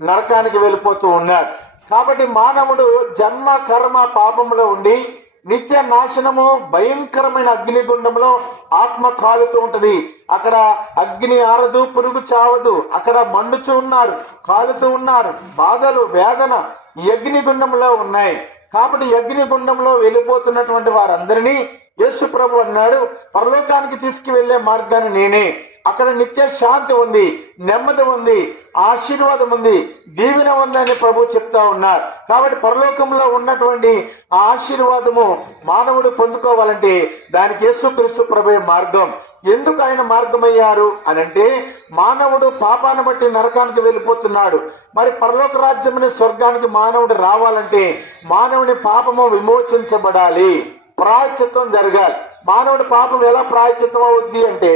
నరకానికి వెళ్ళిపోతూ ఉన్నాడు. కాబట్టి మానవుడు జన్మ కర్మ పాపంలో ఉండి నిత్య నాశనము భయంకరమైన అగ్నిగుండంలో ఆత్మ కాలుతూ ఉంటది. అక్కడ అగ్ని ఆరదు పురుగు చావదు. అక్కడ మండుచూ ఉన్నారు కాలుతూ ఉన్నారు. బాధలు వేదన ఈ అగ్నిగుండంలో ఉన్నాయి. కాబట్టి ఈ వెళ్ళిపోతున్నటువంటి వారందరినీ యేసు ప్రభు అన్నాడు పరలోకానికి తీసుకువెళ్ళే మార్గాన్ని నేనే. అక్కడ నిత్య శాంతి ఉంది నెమ్మది ఉంది ఆశీర్వాదం ఉంది దీవెన ఉందని ప్రభు చెప్తా ఉన్నారు. కాబట్టి పరలోకంలో ఉన్నటువంటి ఆ ఆశీర్వాదము మానవుడు పొందుకోవాలంటే దానికి యేసుక్రీస్తు ప్రభు మార్గం. ఎందుకు ఆయన మార్గమయ్యారు అనంటే మానవుడు పాపాన్ని బట్టి నరకానికి వెళ్ళిపోతున్నాడు. మరి పరలోక రాజ్యమనే స్వర్గానికి మానవుడు రావాలంటే మానవుని పాపము విమోచించబడాలి. ప్రాయచిత్తం జరగాలి. మానవుడి పాపం ఎలా ప్రాయచిత్తం అవుద్ది అంటే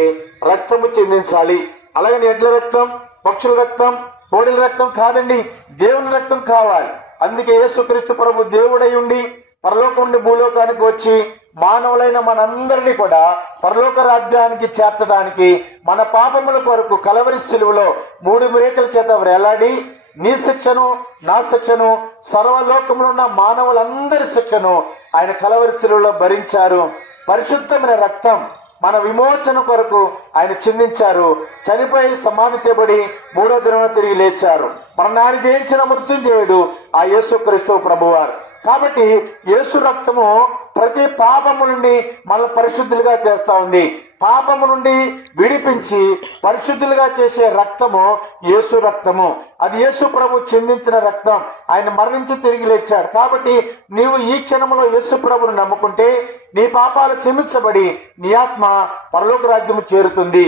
రక్తము చెందించాలి. అలాగని ఎడ్ల రక్తం పక్షుల రక్తం కోడిల రక్తం కాదండి దేవుని రక్తం కావాలి. అందుకే యేసుక్రీస్తు ప్రభు దేవుడై ఉండి పరలోకం నుండి భూలోకానికి వచ్చి మానవులైన మనందరినీ కూడా పరలోక రాజ్యానికి చేర్చడానికి మన పాపముల కొరకు కలవరి సిలువలో మూడు మేకల చేత వేలాడి నీ శిక్షను నా శిక్షను సర్వలోకంలో ఉన్న మానవులందరి శిక్షను ఆయన కలవరి సిలువలో భరించారు. పరిశుద్ధమైన రక్తం మన విమోచన కొరకు ఆయన చిందించారు. చనిపోయి సమాధి చేయబడి మూడో దినమున తిరిగి లేచారు. మన నాని జయించిన మృత్యుంజయుడు ఆ యేసు క్రీస్తు ప్రభువారు. కాబట్టి యేసు రక్తము ప్రతి పాపము నుండి మన పరిశుద్ధులుగా చేస్తా ఉంది. పాపము నుండి విడిపించి పరిశుద్ధులుగా చేసే రక్తము యేసు రక్తము. అది యేసు ప్రభు చెందించిన రక్తం. ఆయన మరణించి తిరిగి లేచాడు. కాబట్టి నీవు ఈ క్షణంలో యేసు ప్రభును నమ్ముకుంటే నీ పాపాలు క్షమించబడి నీ ఆత్మ పరలోక రాజ్యము చేరుతుంది.